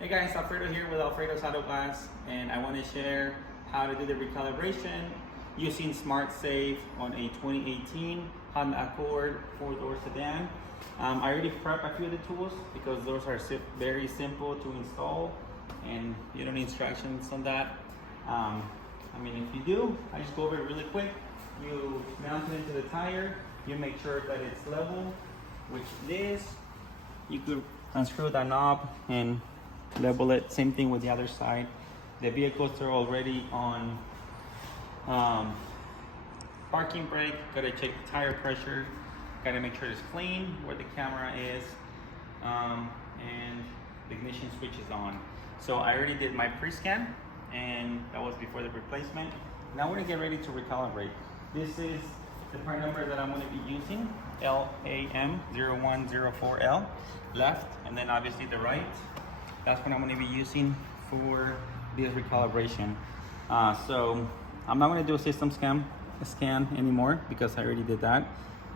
Hey guys, Alfredo here with Alfredo's Auto Glass, and I want to share how to do the recalibration using SmartSafe on a 2018 Honda Accord 4-door sedan. I already prepped a few of the tools because those are very simple to install and you don't need instructions on that. I mean, if you do, I just go over it really quick. You mount it into the tire, you make sure that it's level, which it is. You could unscrew that knob and level it. Same thing with the other side. The vehicles are already on parking brake. Gotta check the tire pressure. Gotta make sure it's clean where the camera is, and the ignition switch is on. So I already did my pre-scan, and that was before the replacement. Now we're gonna get ready to recalibrate. This is the part number that I'm gonna be using, LAM0104L, left, and then obviously the right. That's what I'm going to be using for this recalibration. So I'm not going to do a system scan anymore because I already did that.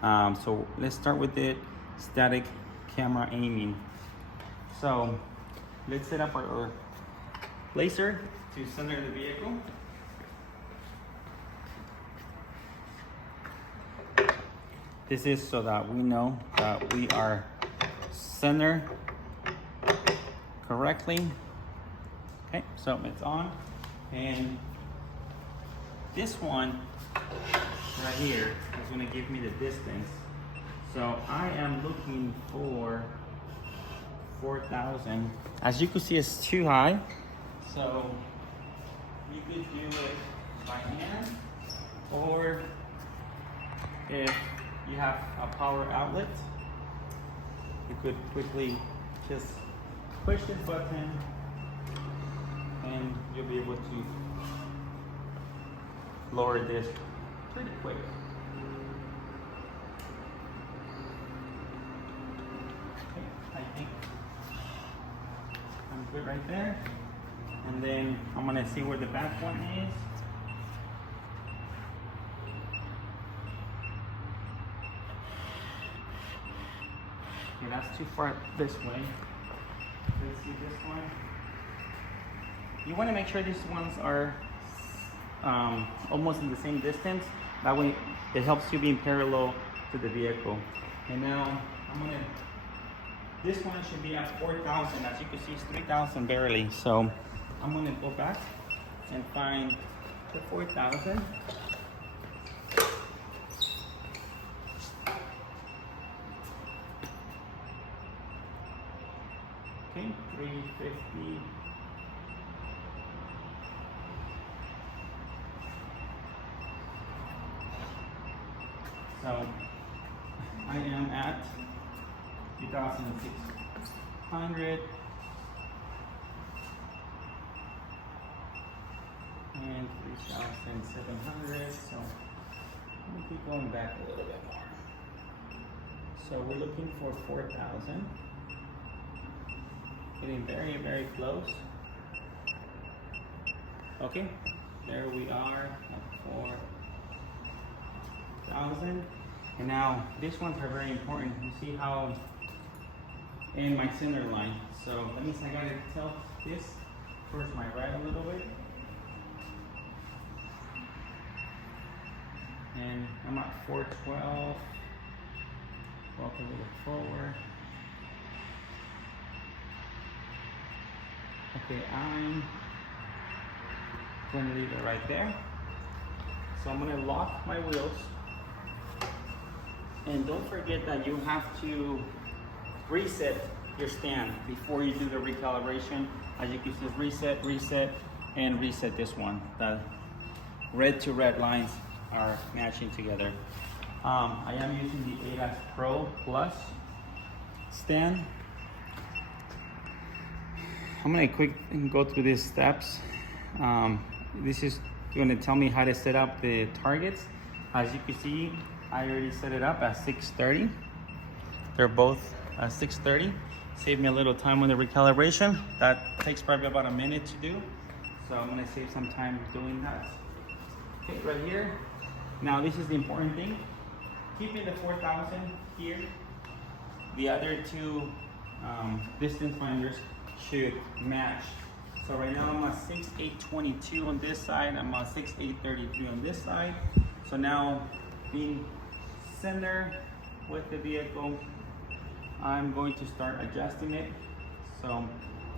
So let's start with the static camera aiming. So let's set up our laser to center the vehicle. This is so that we know that we are centered correctly. Okay, so it's on, and this one right here is going to give me the distance. So I am looking for 4,000. As you can see, it's too high, so you could do it by hand, or if you have a power outlet, you could quickly just push this button and you'll be able to lower this pretty quick. Okay, I think I'm good right there. And then I'm gonna see where the back one is. Okay, that's too far this way. Let's see this one. You want to make sure these ones are almost in the same distance. That way it helps you be in parallel to the vehicle. And now this one should be at 4,000. As you can see, it's 3,000 barely. So I'm gonna go back and find the 4,000. Okay, 350. So I am at 2,600 and 3,700. So let me keep going back a little bit more. So we're looking for 4,000. Getting very, very close. Okay, there we are at 4,000. And now these ones are very important. You see how in my center line. So that means I gotta tilt this towards my right a little bit. And I'm at 412. Walk a little forward. Okay, I'm going to leave it right there. So I'm going to lock my wheels. And don't forget that you have to reset your stand before you do the recalibration. As you can see, reset, reset, and reset this one. The red to red lines are matching together. I am using the ADAS Pro Plus stand. I'm gonna quick go through these steps. This is gonna tell me how to set up the targets. As you can see, I already set it up at 630. They're both at 630. Save me a little time on the recalibration. That takes probably about a minute to do. So I'm gonna save some time doing that. Okay, right here. Now this is the important thing. Keeping the 4,000 here. The other two distance finders should match. So right now I'm at 6.822 on this side, I'm at 6.833 on this side. So now being center with the vehicle, I'm going to start adjusting it. So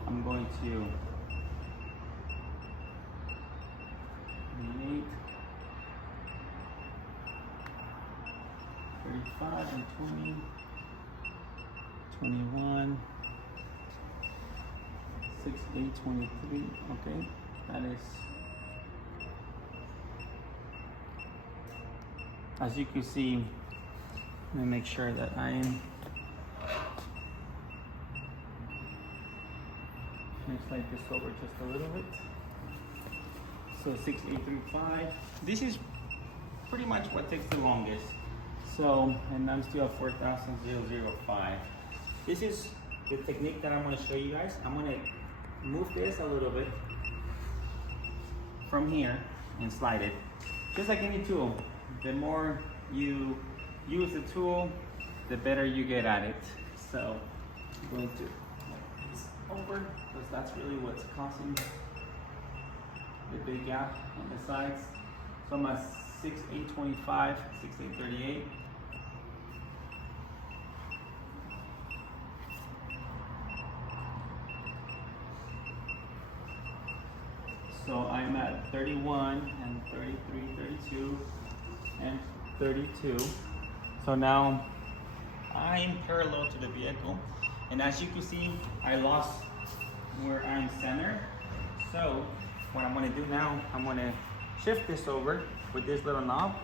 I'm going to 28, 35 and 20, 21, 6.823, okay, that is, as you can see, let me make sure that I am, let's slide this over just a little bit. So 6.835, this is pretty much what takes the longest. So, and I'm still at 4,005. This is the technique that I'm gonna show you guys. I'm gonna move this a little bit from here and slide it. Just like any tool, the more you use the tool, the better you get at it. So I'm going to move this over because that's really what's causing the big gap on the sides. So I'm at 6.825, 6.838. So I'm at 31 and 33, 32, and 32. So now I'm parallel to the vehicle. And as you can see, I lost where I'm centered. So what I'm gonna do now, I'm gonna shift this over with this little knob.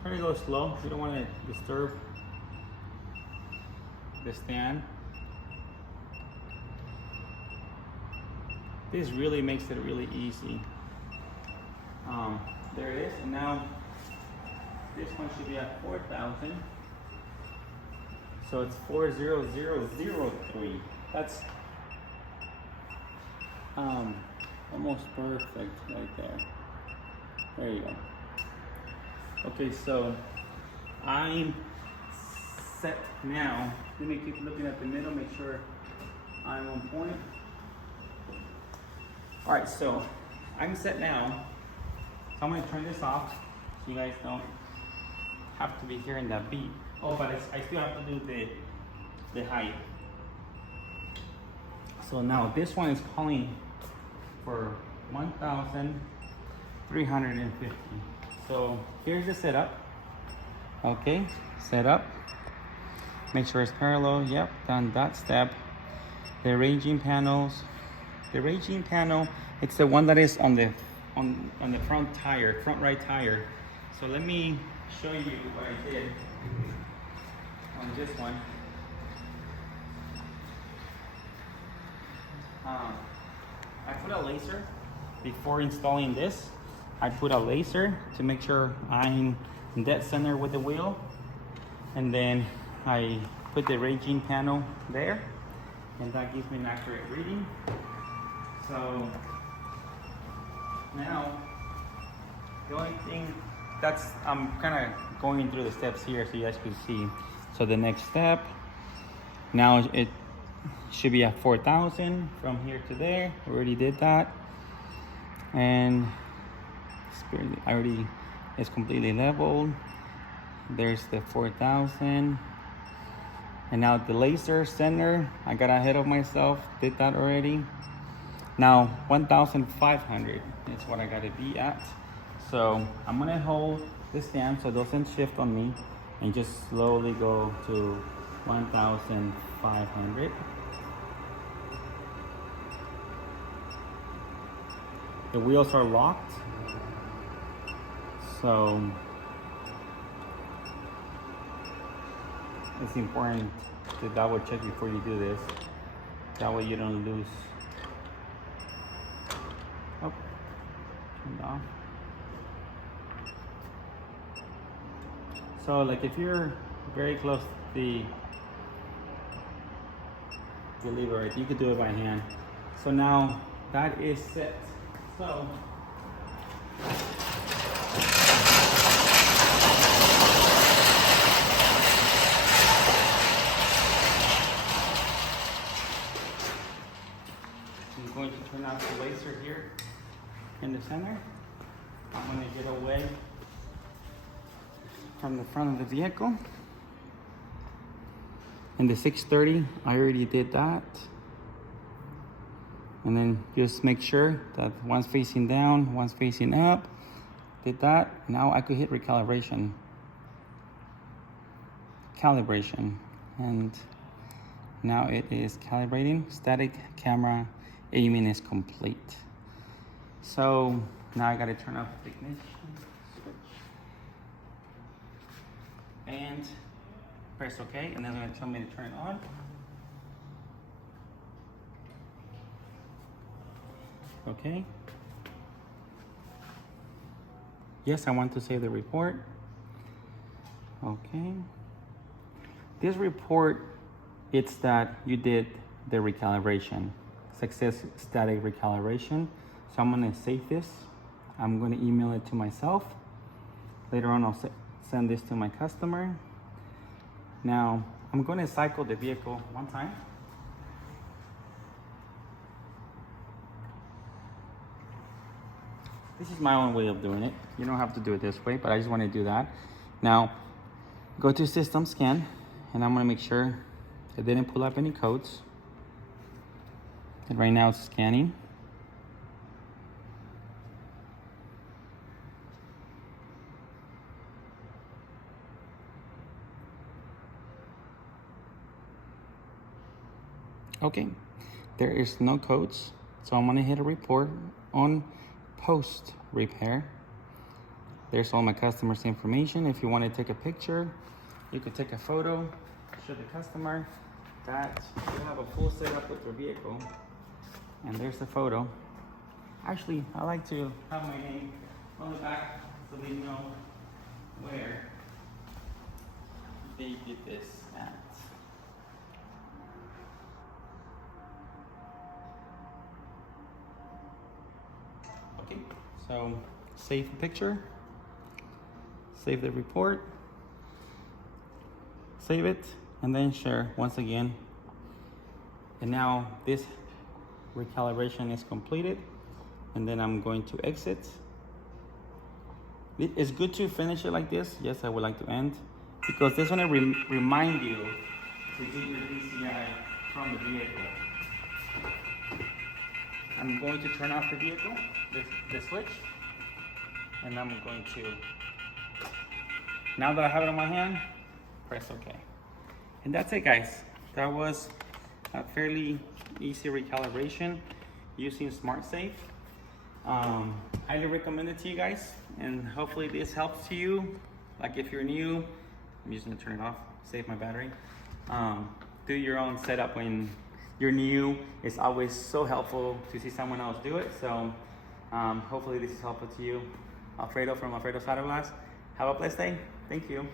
Try to go slow. You don't wanna disturb the stand. This really makes it really easy. There it is, and now this one should be at 4,000. So it's 40003. That's almost perfect right there. There you go. Okay, so I'm set now. Let me keep looking at the middle, make sure I'm on point. All right, so I'm set now. So I'm gonna turn this off so you guys don't have to be hearing that beep. Oh, but I still have to do the height. So now this one is calling for 1,350. So here's the setup. Okay, setup. Make sure it's parallel. Yep, done that step. The ranging panels. The ranging panel, it's the one that is on the front tire, front right tire. So let me show you what I did on this one. I put a laser before installing this. I put a laser to make sure I'm dead center with the wheel, and then I put the ranging panel there, and that gives me an accurate reading. So now the only thing that's, I'm kind of going through the steps here so you guys can see. So the next step, now it should be at 4,000 from here to there. We already did that, and it's completely leveled. There's the 4,000, and now the laser center, I got ahead of myself, did that already. Now 1,500 is what I gotta be at. So I'm gonna hold the stand so it doesn't shift on me, and just slowly go to 1,500. The wheels are locked, so it's important to double check before you do this. That way you don't lose. Oh, turned off. So like if you're very close to the lever, you could do it by hand. So now that is set. So turn off the laser here in the center. I'm gonna get away from the front of the vehicle. In the 630, I already did that. And then just make sure that one's facing down, one's facing up. Did that. Now I could hit recalibration. Calibration. And now it is calibrating. Static camera aiming is complete. So now I gotta turn off the ignition switch. And press OK, and then it's gonna tell me to turn it on. Okay. Yes, I want to save the report. Okay. This report, it's that you did the recalibration, success static recalibration. So I'm gonna save this. I'm gonna email it to myself. Later on, I'll send this to my customer. Now, I'm gonna cycle the vehicle one time. This is my own way of doing it. You don't have to do it this way, but I just want to do that. Now, go to System Scan, and I'm gonna make sure it didn't pull up any codes. And right now it's scanning. Okay, there is no codes, so I'm gonna hit a report on post repair. There's all my customers' information. If you want to take a picture, you could take a photo, show the customer that you have a full setup with your vehicle. And there's the photo. Actually, I like to have my name on the back so they know where they did this at. Okay, so save the picture, save the report, save it, and then share once again. And now this recalibration is completed, and then I'm going to exit. It's good to finish it like this. Yes, I would like to end, because this one will remind you to do your DCI from the vehicle. I'm going to turn off the vehicle, the switch, and I'm going to, now that I have it in my hand, press OK. And that's it, guys. That was a fairly easy recalibration using SmartSafe. Highly recommend it to you guys, and hopefully this helps you. Like if you're new, I'm just gonna turn it off, save my battery. Do your own setup when you're new. It's always so helpful to see someone else do it. So hopefully this is helpful to you. Alfredo from Alfredo's Auto Glass. Have a blessed day. Thank you.